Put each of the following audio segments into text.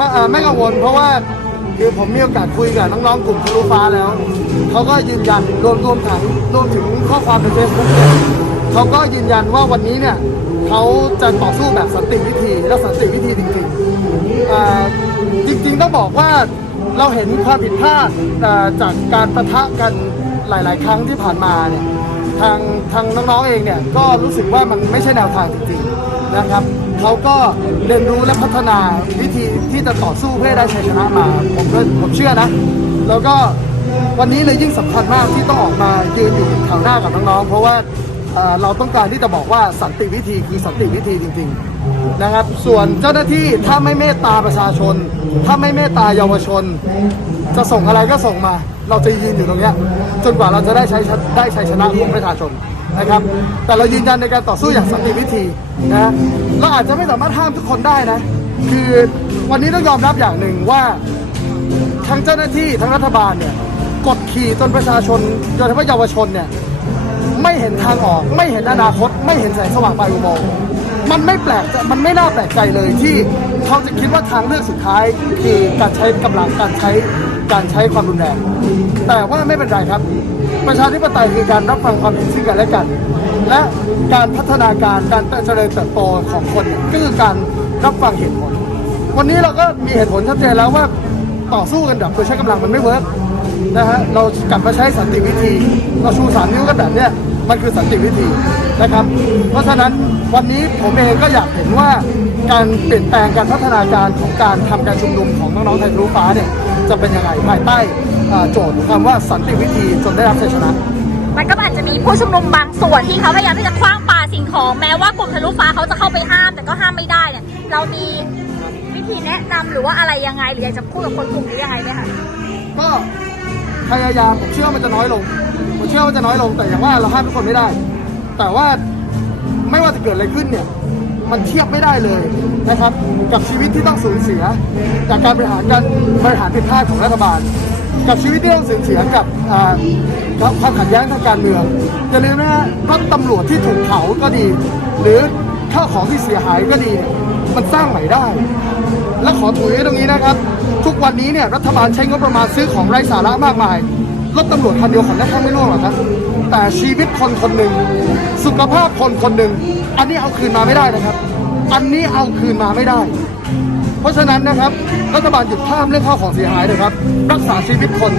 ไม่เอ่อไม่กังวลเพราะว่าคือผมมีโอกาสคุยกับน้องๆกลุ่มทะลุฟ้าแล้วเขาก็ยืนยันรวมรวมถึงรวมถึงข้อความในเฟซบุ๊กเนี่ยเขาก็ยืนยันว่าวันนี้เนี่ยเขาจะต่อสู้แบบสันติวิธีและสันติวิธีจริงๆอ่าจริงๆต้องบอกว่าเราเห็นความผิดพลาดอ่าจากการประทะกันหลาย ๆ ครั้งที่ผ่านมาเนี่ยทางทางน้องๆเองเนี่ยก็รู้สึกว่ามันไม่ใช่แนวทางจริงๆนะครับ เขาก็เรียนรู้และพัฒนาวิธีที่จะต่อสู้เพื่อได้ชัยชนะมา ผมก็ผมเชื่อนะ แล้วก็วันนี้เลยยิ่งสำคัญมากที่ต้องออกมายืนอยู่แถวหน้ากับน้องๆ เพราะว่าเราต้องการที่จะบอกว่าสันติวิธีคือสันติวิธีจริง ๆนะครับ ส่วนเจ้าหน้าที่ถ้าไม่เมตตาประชาชน ถ้าไม่เมตตาเยาวชน จะส่งอะไรก็ส่งมา เราจะยืนอยู่ตรงนี้จนกว่าเราจะได้ใช้ได้ใชัยชนะของประชาชน นะครับ แต่เรายืนยันในการต่อสู้อย่างสันติวิธีนะเราอาจจะไม่สามารถห้ามทุกคนได้นะ คือวันนี้ต้องยอมรับอย่างหนึ่งว่าทั้งเจ้าหน้าที่ทั้งรัฐบาลเนี่ยกดขี่จนประชาชนโดยเฉพาะเยาวชนเนี่ยไม่เห็นทางออกไม่เห็นอนาคต ไม่เห็นแสงสว่างปลายอุโมงค์มันไม่แปลกมันไม่น่าแปลกใจเลยที่เขาจะคิดว่าทางเลือกสุดท้ายคือการใช้กำลังการใช้การใช้ความรุนแรงแต่ว่าไม่เป็นไรครับ ประชาธิปไตยคือการรับฟังความเห็นซึ่งกันและกัน และการพัฒนาการการเจริญเติบโตของคนเนี่ยก็คือการรับฟังเหตุผล วันนี้เราก็มีเหตุผลชัดเจนแล้วว่าต่อสู้กันแบบโดยใช้กำลังมันไม่เวิร์กนะฮะเรากลับมาใช้สันติวิธี เราชูสามนิ้วกันแบบเนี้ยมันคือสันติวิธีนะครับ เพราะฉะนั้นวันนี้ผมเองก็อยากเห็นว่าการเปลี่ยนแปลงการพัฒนาการของการทำการชุมนุมของน้องๆไทยทะลุฟ้าเนี่ย จะเป็นยังไงภายใต้อ่าโจทย์คำว่าสันติวิธีจนได้รับชัยชนะ มันก็อาจจะมีผู้ชุมนุมบางส่วนที่เขาพยายามที่จะคว้างปาสิ่งของ แม้ว่ากลุ่มทะลุฟ้าเขาจะเข้าไปห้าม แต่ก็ห้ามไม่ได้เนี่ยเรามีวิธีแนะนำหรือว่าอะไรยังไง หรืออยากจะพูดกับคนกลุ่มนี้ยังไงไหมคะก็พยายามผมเชื่อว่ามันจะน้อยลงผมเชื่อว่าจะน้อยลงแต่อย่างว่าเราห้ามทุกคนไม่ได้ แต่ว่าไม่ว่าจะเกิดอะไรขึ้นเนี่ย มันเทียบไม่ได้เลยนะครับ กับชีวิตที่ต้องสูญเสีย จากการบริหารการบริหารผิดพลาดของรัฐบาล กับชีวิตที่ต้องสูญเสียกับความขัดแย้งทางการเมืองอย่าลืมนะฮะรถตำรวจที่ถูกเผาก็ดี หรือข้าวของที่เสียหายก็ดีมันสร้างใหม่ได้ และขอถุยไว้ตรงนี้นะครับ ทุกวันนี้เนี่ยรัฐบาลใช้งบประมาณซื้อของไร้สาระมากมายรถตำรวจคันเดียวขนได้แค่ไม่ร่วงหรอกครับแต่ชีวิตคนคนหนึ่ง สุขภาพคนคนหนึ่งอันนี้เอาคืนมาไม่ได้นะครับ อันนี้เอาคืนมาไม่ได้ เพราะฉะนั้นนะครับรัฐบาลหยุดข้ามเรื่องข้าวของเสียหายเลยครับ รักษาชีวิตคน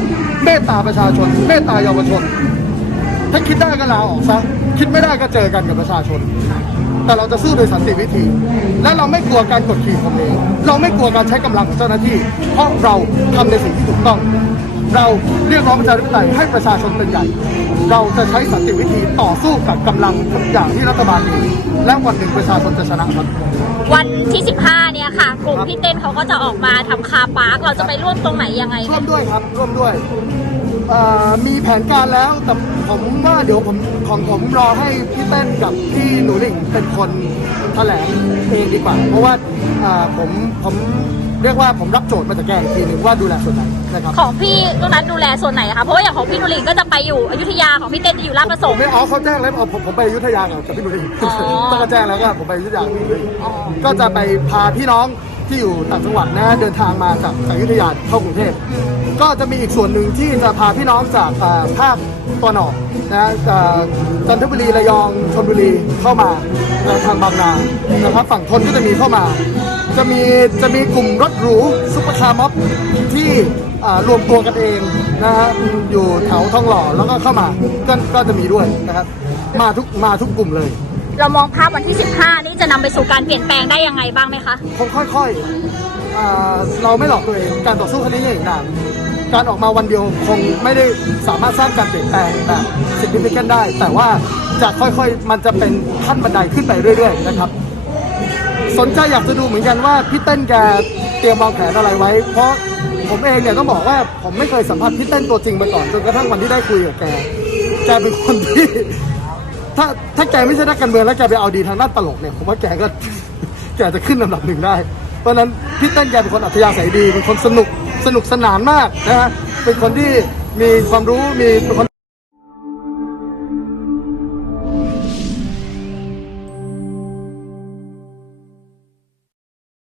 เมตตาประชาชน เมตตาเยาวชน ถ้าคิดได้ก็ลาออกซะคิดไม่ได้ก็เจอกันกับประชาชน แต่เราจะสู้โดยสันติวิธี และเราไม่กลัวการกดขี่ข่มเหงเราไม่กลัวการใช้กำลังของเจ้าหน้าที่ เพราะเราทำในสิ่งที่ถูกต้อง เราเรียกร้องประชาธิปไตยให้ประชาชนเป็นใหญ่ เราจะใช้สันติวิธีต่อสู้กับกำลังทุกอย่างที่รัฐบาลมีและวันหนึ่งประชาชนจะชนะครับ วันที่ 15 เนี่ยค่ะ กลุ่มพี่เต้นเขาก็จะออกมาทำคาร์ปาร์คเราจะไปร่วมตรงไหนยังไงไหมร่วมด้วยครับร่วมด้วยเอ่อ มีแผนการแล้วแต่ผมว่าเดี๋ยวผมของผมรอให้พี่เต้นกับพี่หนูหลิงเป็นคนแถลงเองดีกว่า เพราะว่าเอ่อผมผมเรียกว่าผมรับโจทย์มาจากแกอีกทีหนึ่งว่าดูแลส่วนไหนนะครับของพี่ตรงนั้นดูแลส่วนไหนอะคะเพราะว่าอย่างของพี่นุลินก็จะไปอยู่อยุธยาของพี่เต้นจะอยู่ราชประสผงมค์ไม่อ๋อเขาแจ้งแล้วเอาผมผมไปอยุธยากับพี่หนูหลิงอ๋อต้องมาแจ้งแล้วก็ผมไปอยุธยากับพี่หนูหลิงอ๋อก็จะไปพาพี่น้อง ที่อยู่ต่างจังหวัดนะเดินทางมาจากจากอยุธยาเข้ากรุงเทพก็จะมีอีกส่วนหนึ่งที่จะพาพี่น้องจากภาคตะวันออกนะจันทบุรีระยองชลบุรีเข้ามาทางบางนานะครับฝั่งทนก็จะมีเข้ามา จะมีจะมีกลุ่มรถหรูซุปเปอร์คาร์ม็อบที่รวมตัวกันเองนะฮะอยู่แถวทองหล่อแล้วก็เข้ามาก็ก็จะมีด้วยนะครับมาทุกมาทุกกลุ่มเลย เรามองภาพวันที่ 15 นี่จะนำไปสู่การเปลี่ยนแปลงได้ยังไงบ้างไหมคะคงค่อยๆอ่าเราไม่หลอกตัวเองการต่อสู้ครั้งนี้ยังอีกนานการออกมาวันเดียวคงไม่ได้สามารถสร้างการเปลี่ยนแปลงแบบสิ่งที่เป็นได้ แต่ว่าจะค่อยๆ มันจะเป็นขั้นบันไดขึ้นไปเรื่อยๆนะครับ สนใจอยากจะดูเหมือนกันว่าพี่เต้นแกเตรียมวางแผนอะไรไว้ เพราะผมเองเนี่ยต้องบอกว่าผมไม่เคยสัมผัสพี่เต้นตัวจริงมาก่อนจนกระทั่งวันที่ได้คุยกับแกแกเป็นคนที่ ถ้าถ้าแกไม่ใช่นักการเมืองแล้วแกไปเอาดีทางด้านตลกเนี่ยผมว่าแกก็ แกจะขึ้นลำดับหนึ่งได้ เพราะฉะนั้นพี่เต้นแกเป็นคนอัธยาศัยดีเป็นคนสนุกสนุกสนานมากนะฮะเป็นคนที่มีความรู้มีเป็นคน